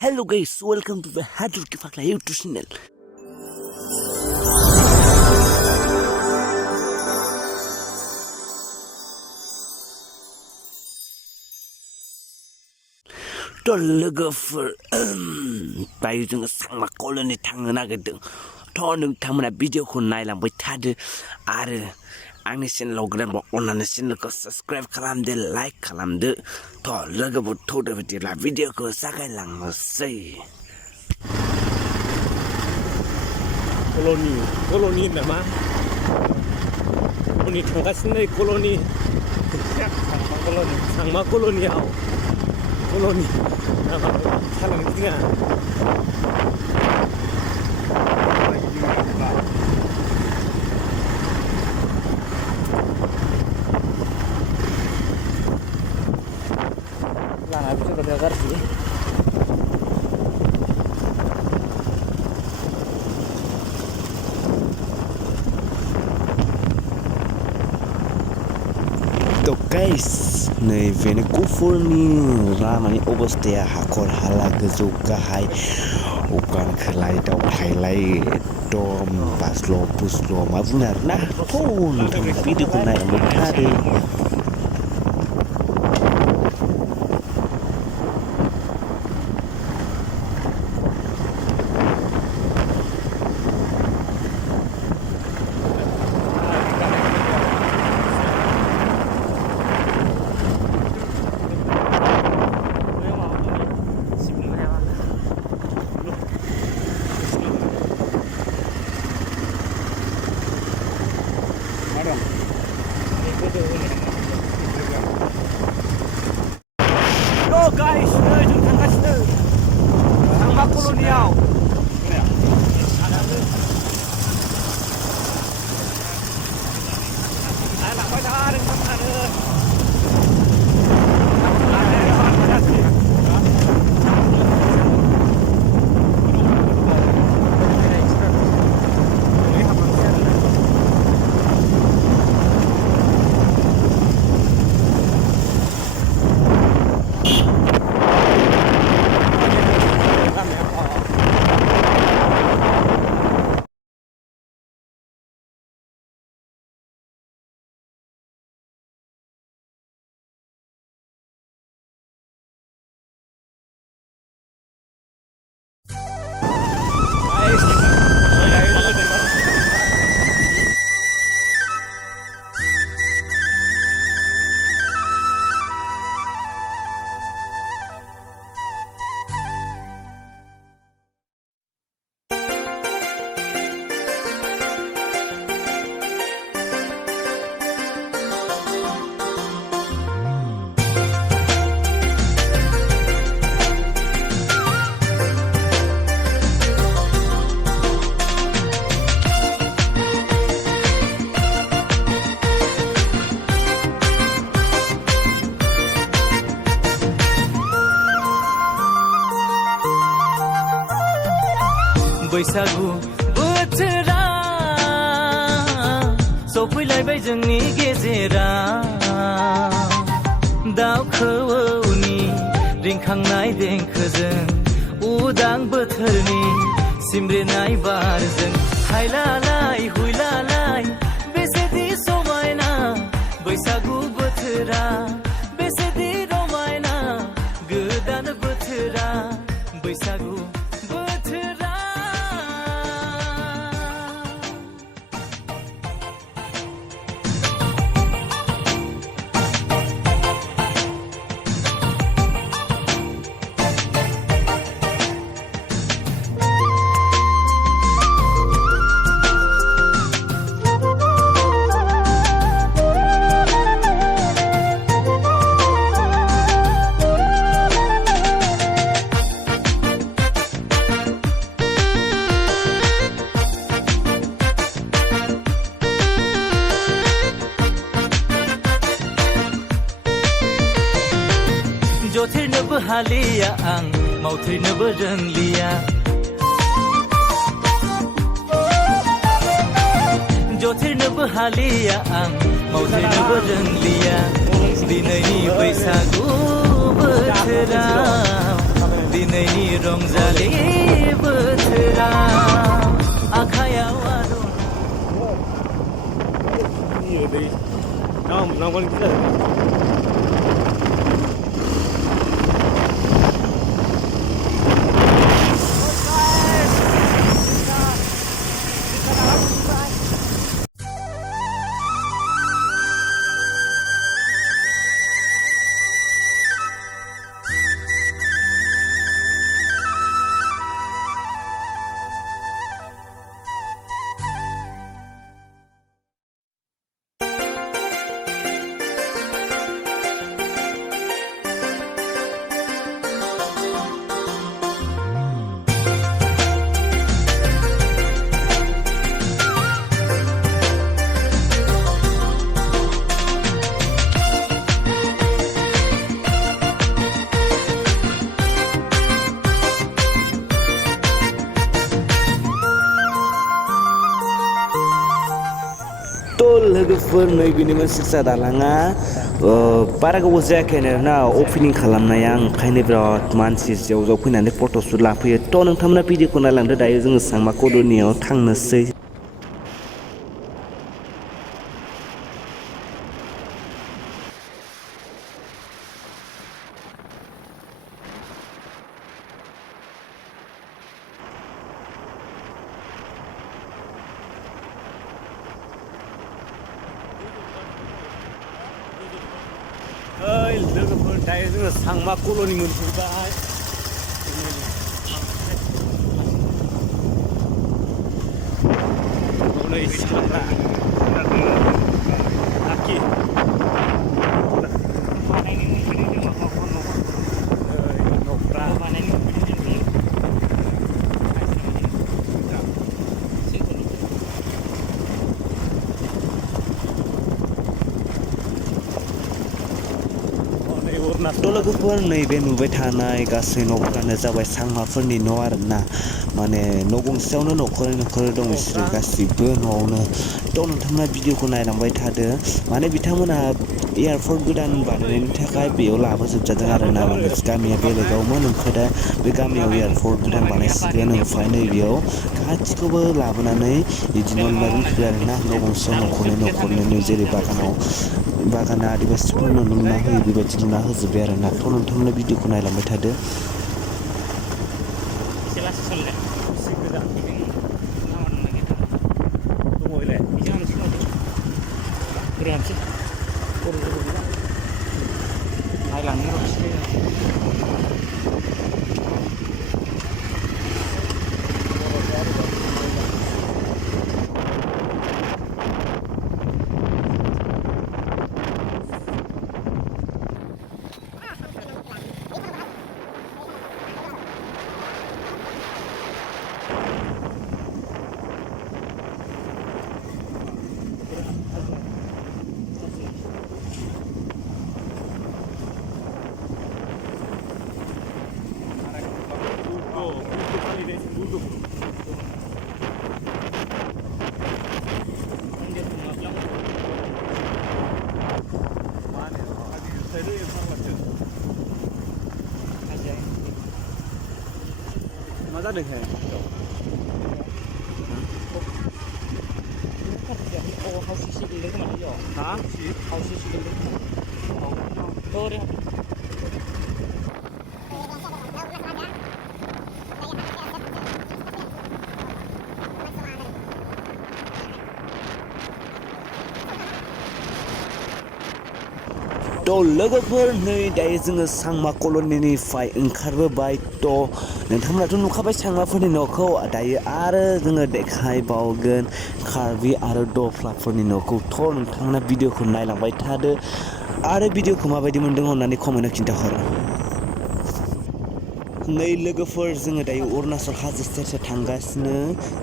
Hello guys, welcome to the Hatorki Pagla YouTube channel. logoफोर दायो जोङो Sangma coloni थांनो नागिरदों थ' नोंथांमोना भिडिअखौ नायलांबाय थादो आरो आंनि चेनेलाव गोदानबा अन्नानै चेनेलखौ साबस्क्राइब खालामदो लाइक खालामदो थ' लोगोफोर थ'दो बिदिब्ला भिडिअखौ जागायलांनोसै coloni नामा coloni थांगासिनो coloni Sangma coloniयाव coloni नामा थालांथिङा लाना बिसोर गारसि तो गाइस नैबेनो गुफुरनि लामानि अबस्थाया हाखर हाला गोजौ गाहाय अखान खोलाय दावहायलाय एकदम बास्ल' बुस्ल' मा बुङो आरोना नोंथांमोना भिडिअखौ नायलांबाय थादो Yo guys, जों थांगासिनो Sangma coloniयाव लांबाय था नोंथांमोनानो बैसागु बोथोरा सफैलायबाय जोंनि गेजेराव दाउ खौवौनि रिंखांनाय देंखोजों उदां बोथोरनि सिमरिनाय बारजों हायलालाय हुइलालाय बेसेदि समायना बैसागु बोथोरा बेसेदि रमायना गोदान बोथोरा बैसागु बोथोरा जोथेरनोबो हालिया आं मावथेरनोबो रोंलिया जोथेरनोबो हालिया आं मावथेरनोबो रोंलिया दिनैनि बैसागु बोथोराव फैनायनि रंजालि बोथोरा आखायाव लोगोफोर नैबेनिमोन सिरसा दालाङा बारा गोबाव जायाखैनो ना अपेनिं खालामनाया ओंखायनो बिराद मानसि जेव जेव फैनानै फट' शुट लाफैयो थ' नोंथांमोना भिडिअखौ नायलांदो दायो जोङो सांमा कल'नियाव थांनोसै लोगोफोर दायो जोङो सांमा कल'नि मोनफैबाय नै सांग्रा आखि थ' लोगोफोर नैबे नुबाय थानाय गासै न'फोरानो जाबाय सांमाफोरनि न' आरोना माने न' गंसेयावनो न'खरै दं बिसोरो गासिबो न'आवनो थ' नोंथांमोना भिडिअखौ नायलांबाय थादो माने बिथांमोना एयारपर्ट गोदान बानायनायनि थाखाय बेयाव लाबोजोबजादों आरोना माने गामिया बेलेगावमोन ओमफ्राय दा बे गामियाव एयारपर्ट गोदान बानायसिगोन ओमफ्राय नैबेयाव गासिखौबो लाबोनानै बिदिनो लुना दोनफैबाय आरोना न' गंसेयाव न'खरनै जेरै बागाना आदिबासिफोरनो लुना होयो बेबायदि लुना होजोब्बाय आरोना थ' नोंथांमोना भिडिअखौ नायलांबाय थादो मा जादोंहाय थ' लोगोफोर नै दायो जोङो सांमा कल'निनिफ्राय ओंखारबोबाय थ' नोंथांमोनाथ' नुखाबाय सांमाफोरनि न'खौ दायो आरो जोङो देखायबावगोन कार्बि आरो धप्लाफोरनि न'खौ थ' नोंथांमोना भिडिअखौ नायलांबाय थादो आरो भिडिअखौ माबायदि मोन्दों अननानै कमेन्टआव खिन्थाहर नै लोगोफोर जोङो दायो अरुणाचल हाजो सेर सेर थांगासिनो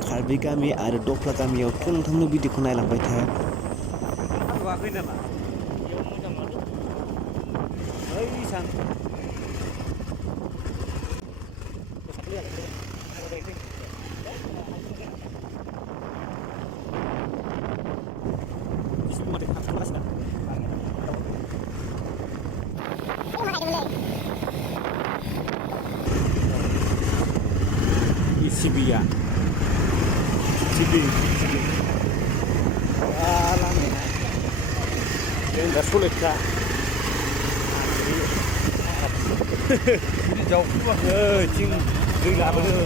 कार्बि गामि आरो धप्ला गामियावथ' नोंथांमोना भिडिअखौ नायलांबाय था सिबिया सिबि लामाया जों दा सलेखा बिदि जावखुबाखै थिं दै लाबोदों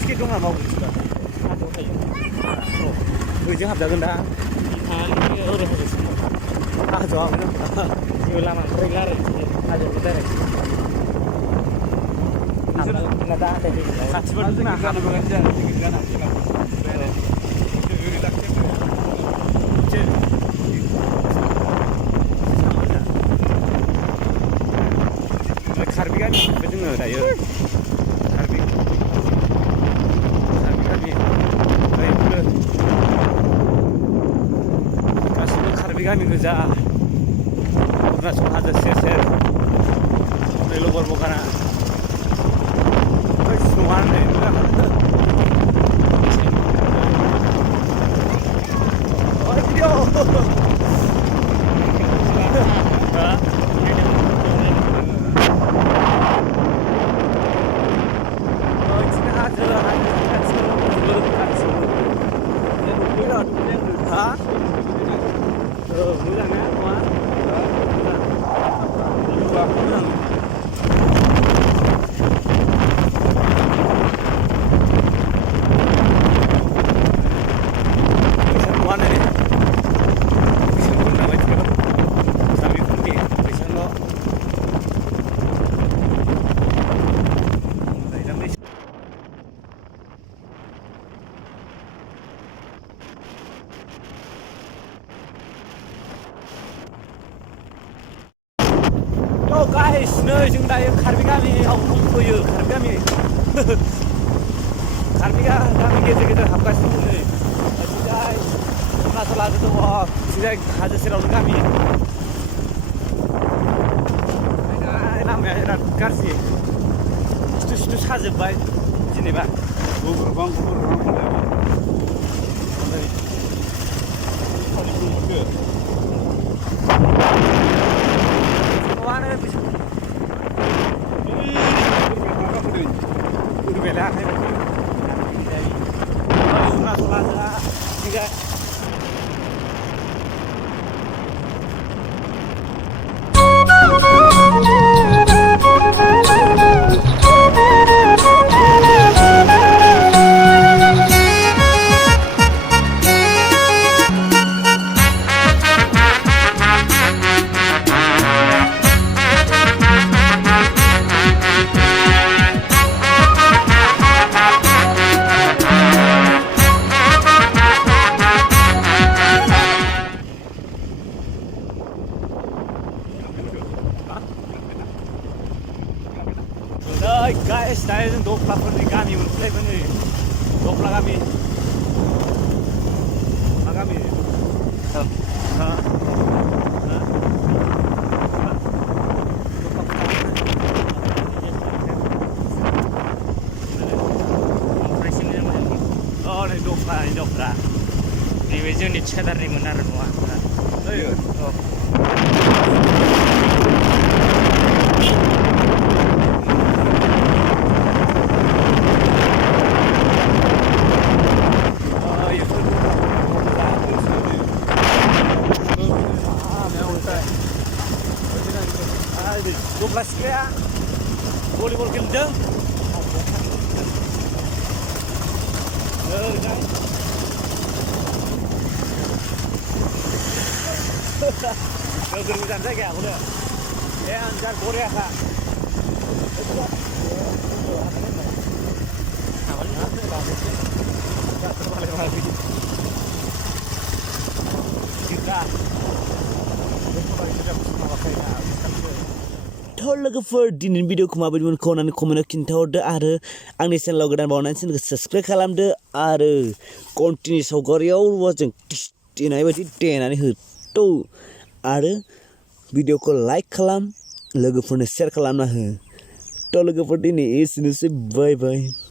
स्केट दं नामा बुस्थुआ हाजोआव थायो बैजों हाबजागोन दा ओरै हाजोआव हाबगोन जेबो लामानिफ्राय रायलायनोसै हाजोआव डाइरेक्ट हाबना दा खाथिफोर जोंना हाबोगोन कार्बि गामि हाबबाय जोङो दायो कार्बि गामि ओमफ्राय गासिबो कार्बि गामि गोजा अरुणाचल हाजो सेर सेर ओमफ्राय लबर बगाना ओमफ्राय स्न'आ नै guys, नै जों दायो कार्बि गामियाव दंफैयो कार्बि गामि कार्बि गामि गेजेर गेजेर हाबगासिनो नै ओरैजाय अरुणाचल हाजो दङ ओरैजाय हाजो सेरावनो गामि लामाया बिराद गाज्रि सिथु सिथु साजोब्बाय जेनेबा गोबां guys, dayo yung Dhopla po ni Gami mulai po ni Dhopla kami. Kami. Oh, ni Dhopla. Di wajah ni cedar ni benar semua. Ayo. Dhopla ya, volleyball kencang. Gerungan saja udah. Ya, anjar Korea kak. लोगोफोर दिनैनि भिडिअखौ माबायदि मोनखो होननानै कमेन्टआव खिन्थाहरदो आरो आंनि चेनेलाव गोदान बावनानै चेनेलखौ साबस्क्राइब खालामदो आरो कन्टिनिउ सावगारियाव जों देनाय बायदि देनानै होथौ आरो भिडिअखौ लाइक खालाम लोगोफोरनो शेयार खालामना हो थ' लोगोफोर दिनै एसेनोसै बाय बाय